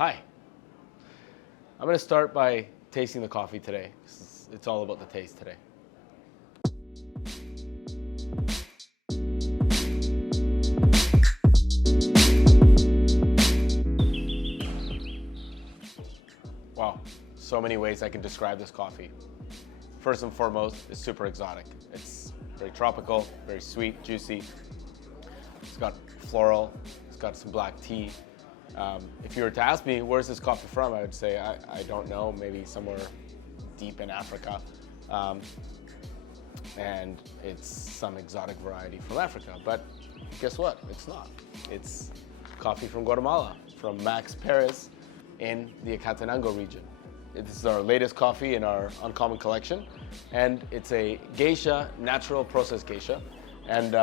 Hi. I'm going to start by tasting the coffee today. It's all about the taste today. Wow, so many ways I can describe this coffee. First and foremost, it's super exotic. It's very tropical, very sweet, juicy. It's got floral, it's got some black tea. If you were to ask me, where's this coffee from, I would say, I don't know, maybe somewhere deep in Africa. And it's some exotic variety from Africa. But guess what? It's not. It's coffee from Guatemala, from Max Perez in the Acatenango region. This is our latest coffee in our Uncommon collection, and it's a Geisha, natural processed Geisha. And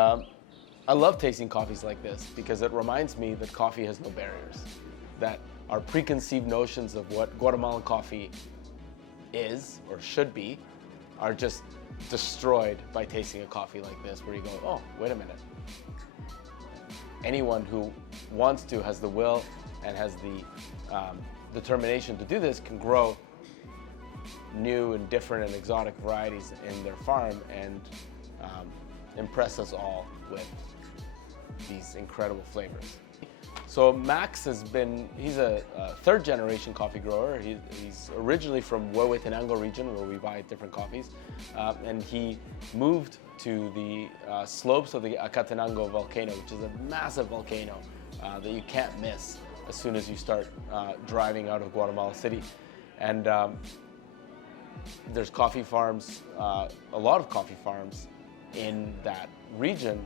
I love tasting coffees like this because it reminds me that coffee has no barriers, that our preconceived notions of what Guatemalan coffee is or should be are just destroyed by tasting a coffee like this, where you go, oh, wait a minute. Anyone who wants to, has the will and has the determination to do this, can grow new and different and exotic varieties in their farm and impress us all with these incredible flavors. So Max he's a third generation coffee grower. He's originally from Huehuetenango region, where we buy different coffees. And he moved to the slopes of the Acatenango volcano, which is a massive volcano that you can't miss as soon as you start driving out of Guatemala City. And there's coffee farms, a lot of coffee farms in that region.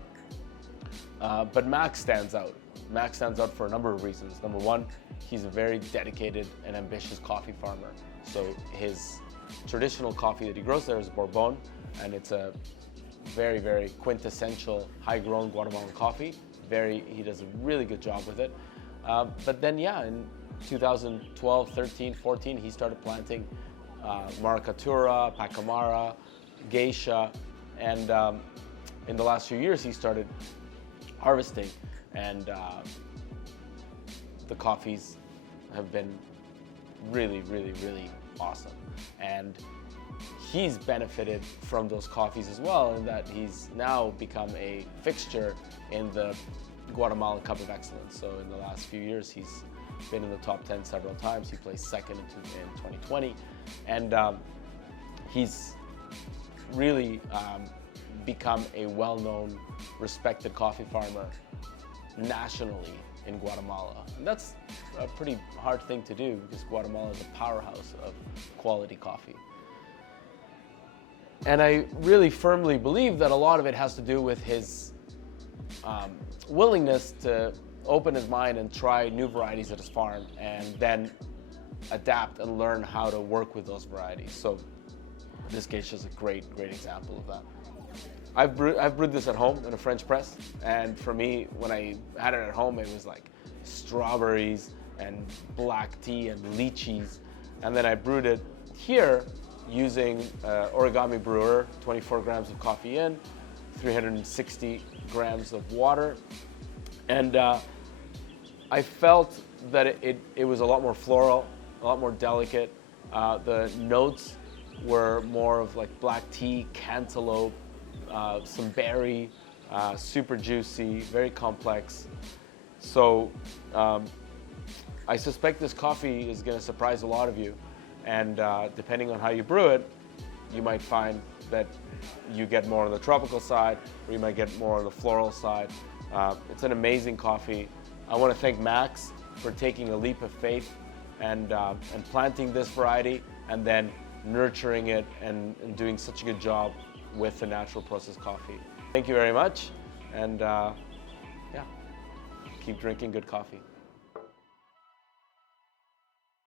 But Max stands out. Max stands out for a number of reasons. Number one, he's a very dedicated and ambitious coffee farmer. So his traditional coffee that he grows there is Bourbon, and it's a very, very quintessential high-grown Guatemalan coffee. He does a really good job with it. But then, in 2012, 13, 14, he started planting Maracatura, Pacamara, Geisha, and in the last few years, he started harvesting, and the coffees have been really, really, really awesome. And he's benefited from those coffees as well, in that he's now become a fixture in the Guatemalan Cup of Excellence. So in the last few years, he's been in the top 10 several times. He placed second in 2020. And he's really become a well-known, respected coffee farmer nationally in Guatemala. And that's a pretty hard thing to do, because Guatemala is a powerhouse of quality coffee. And I really firmly believe that a lot of it has to do with his willingness to open his mind and try new varieties at his farm, and then adapt and learn how to work with those varieties. So this Geisha is a great example of that. I've brewed this at home in a French press, and for me, when I had it at home, it was like strawberries and black tea and lychees. And then I brewed it here using origami brewer, 24 grams of coffee in, 360 grams of water. And I felt that it was a lot more floral, a lot more delicate. The notes were more of like black tea, cantaloupe, some berry, super juicy, very complex. So I suspect this coffee is going to surprise a lot of you. And depending on how you brew it, you might find that you get more on the tropical side, or you might get more on the floral side. It's an amazing coffee. I want to thank Max for taking a leap of faith and planting this variety, and then nurturing it and doing such a good job with the natural processed coffee. Thank you very much, and keep drinking good coffee.